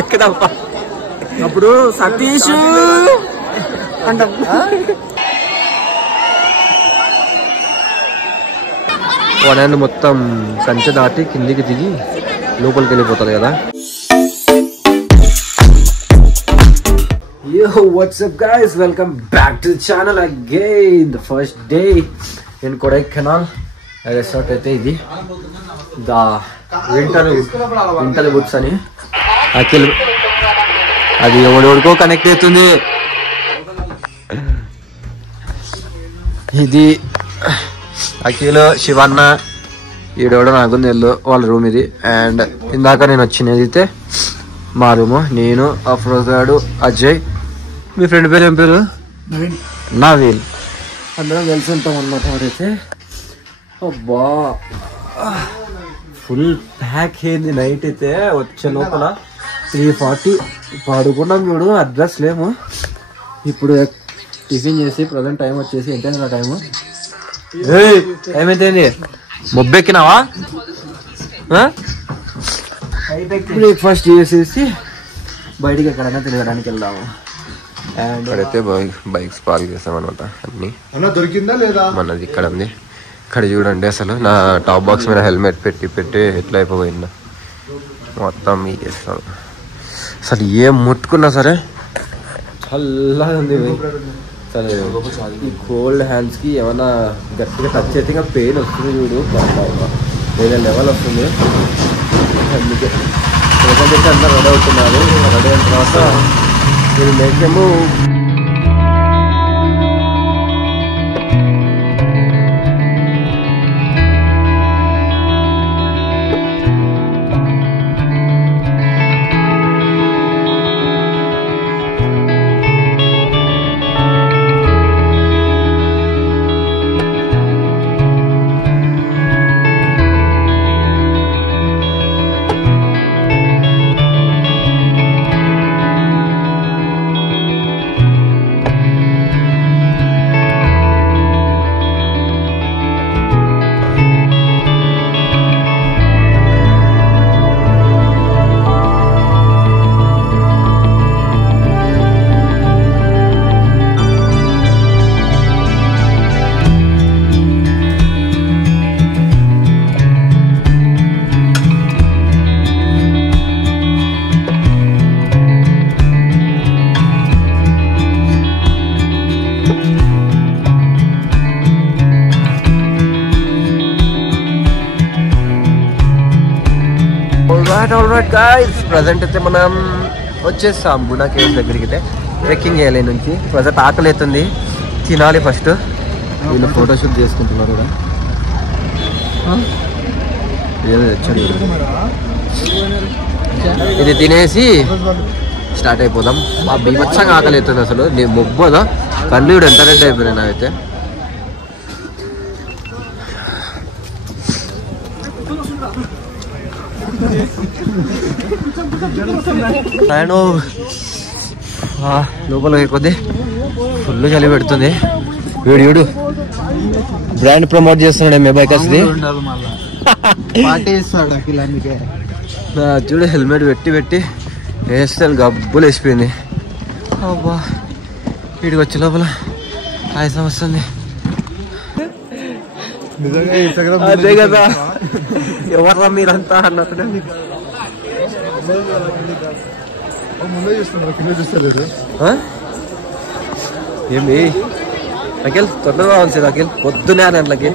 ఎక్కడప్ప అప్పుడు సతీష్ అంటాం. వాడు మొత్తం కంచె దాటి కిందికి దిగి లోపలికి వెళ్ళిపోతారు కదా. Yo, what's up guys? Welcome back to the channel again. The first day in Kodaikanal resort అయితే ఇది the winter woods అని అఖిల్ అది ఎవరికో కనెక్ట్ అవుతుంది. ఇది అఖిల్ శివన్న ఈడోడ నాకు నెల్లు వాళ్ళ రూమ్ ఇది. అండ్ ఇందాక నేను వచ్చినది అయితే మా రూము. నేను అఫ్రోజ్ గాడు, అజయ్, మీ ఫ్రెండ్ పేరు ఏం పేరు? నవీన్. అందరం కలిసి ఉంటాం అన్నమాట. వాడైతే అబ్బా ఫుల్ ప్యాక్ అయింది. నైట్ అయితే వచ్చే లోపల 3:40 పడుకున్నాం. చూడు అడ్రస్ లేము. ఇప్పుడు టిఫిన్ చేసి ప్రజెంట్ టైం వచ్చేసి ఎంత నా టైము? టైం ఎంతైంది? మొబ్బెక్కినావా? బ్రేక్ఫాస్ట్ చేసేసి బయటికి ఎక్కడైనా తిరగడానికి వెళ్దాము. అండ్ ఇక్కడైతే బైక్స్ పార్క్ చేస్తాం అనమాట. అన్ని దొరికిందా లేదా మనది ఇక్కడ ఉంది. ఇక్కడ చూడండి అసలు నా టాప్ బాక్స్ మీద హెల్మెట్ పెట్టి పెట్టి ఎట్లా అయిపోయిందా మొత్తం మీకేస్తాను. అసలు ఏం ముట్టుకున్నా సరే చల్లగా ఉంది. ఈ కోల్డ్ హ్యాండ్స్ కి ఏమైనా గట్టిగా టచ్ అయితే ఇంకా పెయిన్ వస్తుంది. చూడు వేరే లెవెల్ వస్తుంది. అందుకే ప్రజెంట్ అందరూ రెడీ అవుతున్నారు. రెడీ అయిన తర్వాత వీళ్ళు మేకేమో ఆల్రైట్ గాయ్స్, ప్రజెంట్ అయితే మనం వచ్చేస్తాం గునా కేవ్స్ దగ్గరికి. అయితే ట్రెక్కింగ్ చేయాలి నుంచి. ప్రజెంట్ ఆకలి అవుతుంది, తినాలి ఫస్ట్. వీళ్ళు ఫోటోషూట్ చేసుకుంటున్నారు కూడా. ఏదో తెచ్చాడు. ఇది తినేసి స్టార్ట్ అయిపోదాం. మా బీభత్సంగా ఆకలి అవుతుంది అసలు. నేను మొబ్బదా కళ్ళు ఎంత రెడ్ అయిపోయినాయి నాకైతే. లోపల కొద్ది ఫుల్ చలి పెడుతుంది. వీడు బ్రాండ్ ప్రమోట్ చేస్తున్నాడు ఎంఏ బైకర్స్ ది. చూడు హెల్మెట్ పెట్టి పెట్టి వేస్తే గబ్బులు వేసిపోయింది. అబ్బా వీడికి వచ్చే లోపల ఆయాసం వస్తుంది. అదే కదా ఎవర్రా మీరంతా అన్నట్టు. ఏమి అఖిల్ తొందరగా ఉంది అఖిల్. పొద్దునే అన్నట్లకి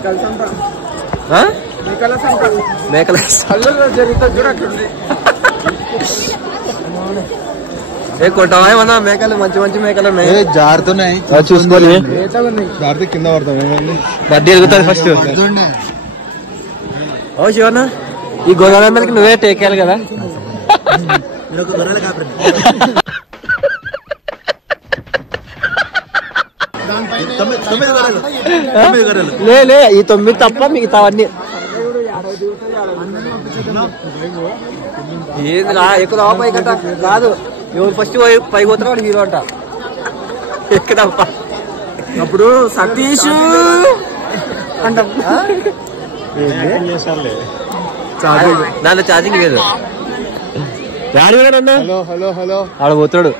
మేకల కొంటావా ఏమన్నా? మేకలు మంచి మంచి మేకలు ఉన్నాయి, జారుతున్నాయి. చూసుకొని కింద పడతాం. బడ్డీ ఎరుగుతుంది ఫస్ట్. ఓ శివన్న, ఈ గోదావరికి నువ్వే టేకేయాలి కదా. లే ఈ 9 తప్ప మిగతావన్నీ ఏది రా. ఎక్కువ పైకంట కాదు, ఎవరు ఫస్ట్ పైకి పోతారో వాడు హీరో అంట. ఎక్కడప్ప అప్పుడు సతీష్ అంటాం. దాంట్లో ఛార్జింగ్ లేదు. హలో హలో హలో ఆడ పోతాడు.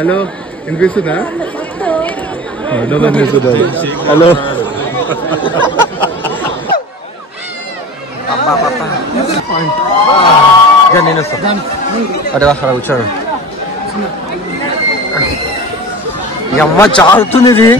హలో వినిపిస్తుందా? హలో నేను వస్తాను. అటు అక్కడ కూర్చోడు. అమ్మ చారుతుంది ఇది.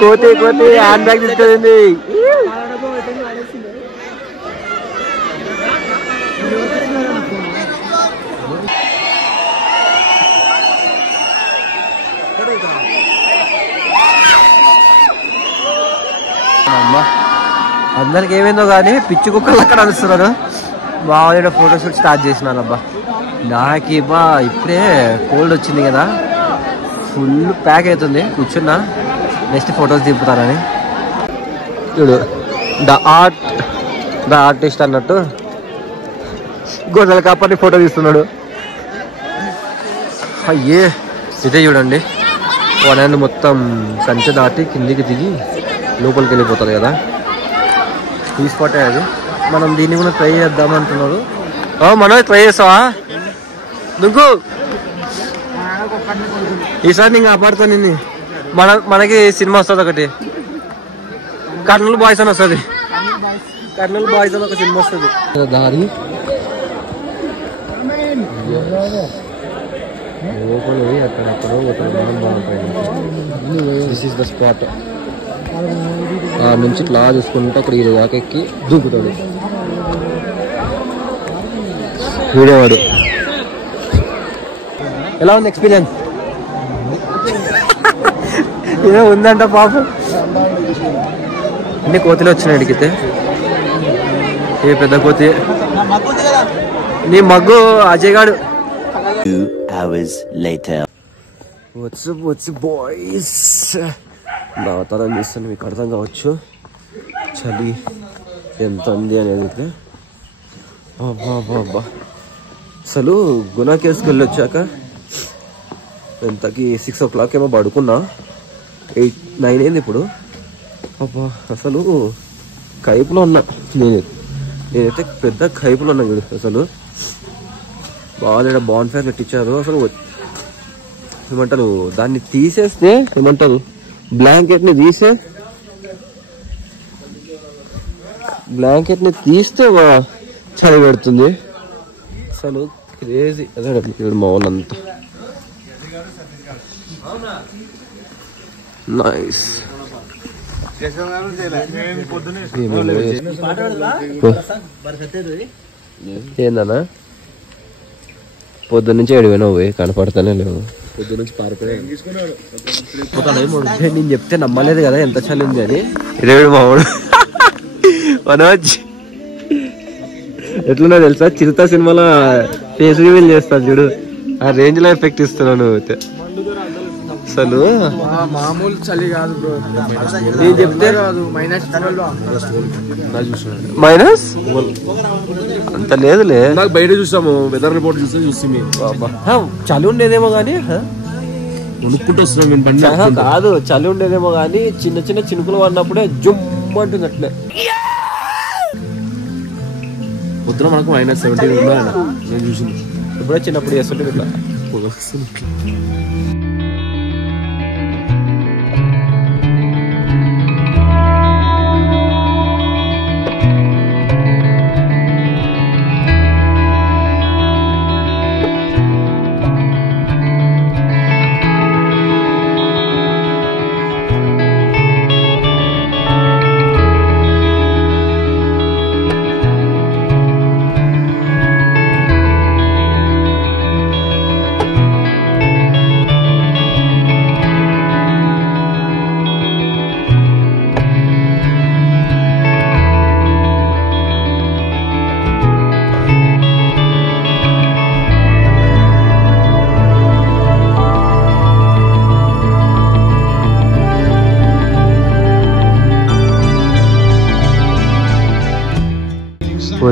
కోతి కోతి హ్యాండ్ బ్యాగ్ తీసుకెళ్ళింది. అందరికి ఏమైందో కానీ పిచ్చి కుక్కలు అక్కడ అరుస్తున్నారు. బాగా ఫోటోషూట్ స్టార్ట్ చేసినాను. అబ్బా నాకు బా ఇప్పుడే కోల్డ్ వచ్చింది కదా, ఫుల్ ప్యాక్ అవుతుంది. కూర్చున్నా నెక్స్ట్ ఫొటోస్ దింపుతానని. చూడు ద ఆర్టిస్ట్ అన్నట్టు గొర్రెల కాపని ఫోటో తీస్తున్నాడు. అయ్యే ఇదే చూడండి, వన్ మొత్తం కంచె దాటి కిందికి దిగి లోపలికి వెళ్ళిపోతుంది కదా, ఈ స్పాటే అది. మనం దీన్ని కూడా ట్రై చేద్దామంటున్నారు. మనం ట్రై చేస్తావా నువ్వు? ఈసారి నేను కాపాడుతా నిన్ను. మనకి సినిమా వస్తుంది ఒకటి, కర్నూలు బాయ్స్ అని వస్తుంది. కర్నూలు బాయ్స్ అని ఒక సినిమా వస్తుంది. దారి లోపలి అక్కడెక్కడో దిస్ ఈస్ ద స్పాట్. నుంచి క్లా చూసుకుంటే అక్కడ ఈ వాకెక్కి దూకుతాడు వీడేవాడు. ఎలా ఉంది ఎక్స్పీరియన్స్? ఏదో ఉందంట పాపం. అన్ని కోతులు వచ్చినాయి అడిగితే. ఏ పెద్ద కోతి నీ మగ్గు అజయ్ గాడు. వచ్చి బాయ్స్ నా అవతారం చేస్తాను, మీకు అర్థం కావచ్చు చలి ఎంత ఉంది అనేది. అయితే అబ్బా అసలు గుణాకేసుకు వెళ్ళి వచ్చాక ఎంతకి 6 o'clock ఏమో పడుకున్నా, 8-9 అయింది ఇప్పుడు. అబ్బా అసలు కైపులో ఉన్నా నేనైతే పెద్ద కైపులో ఉన్నా చూడు. అసలు బాగా బాన్ ఫైర్ పెట్టించారు. అసలు ఏమంటారు దాన్ని తీసేస్తే, ఏమంటారు బ్లాంకెట్ ని తీస్తే చలి పెడుతుంది. అసలు క్రేజీ. అదే మా వాళ్ళంతా నైస్. ఏందన్నా పొద్దున్న నుంచి ఎడిపోయినా పోయి కనపడతానే లేవు. పొద్దు నుంచి పారిపోయాను. నేను చెప్తే నమ్మలేదు కదా ఎంత చలి ఉంది అని. 27 మావాడు మనోజ్ ఎట్లున్నా తెలుసా, చిరుత సినిమాలో ఫేస్ రివీల్ చేస్తాను చూడు, ఆ రేంజ్ లో ఎఫెక్ట్ ఇస్తున్నావు నువ్వు అయితే. అసలు మామూలు చలి కాదు బ్రో. నేను చెప్తే మైనస్ అంత లేదులే. నాకు బయట చూసాము వెదర్ రిపోర్ట్ చూసి చలి ఉండేదేమో కానీ ఉనుక్కుంటూ వస్తున్నాం కాదు, చలి ఉండేదేమో కానీ చిన్న చిన్న చినుకులు పడినప్పుడే జుమ్ అంటుంది అట్లే. పొద్దున మనకు -17 ఉందా నేను చూసింది. ఇప్పుడే చిన్నప్పుడు చేస్తుంటే ఇట్లా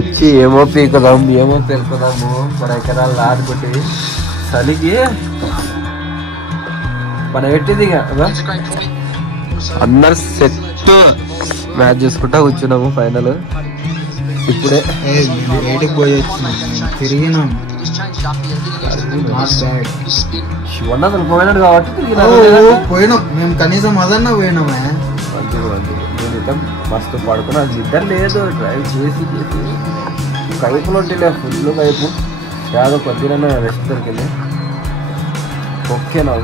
వచ్చి ఏమో పేరుకుదాము మన ఎకరాలు ఆడుకుంటే చలికి మన పెట్టింది అందరు సెట్ మ్యాచ్ చూసుకుంటా కూర్చున్నాము ఫైనల్. ఇప్పుడే బయటకు పోయి తిరిగినాం పోయినాడు కాబట్టి పోయినాం మేము, కనీసం అదన్నా పోయినామే. నేను మస్తు పడుకున్నా, నిద్ర లేదు. డ్రైవ్ చేసి కైపులు ఉంటే ఫుల్ కైపు యాదో కొద్దిగా రెస్ట్ దొరికింది. ఓకే నా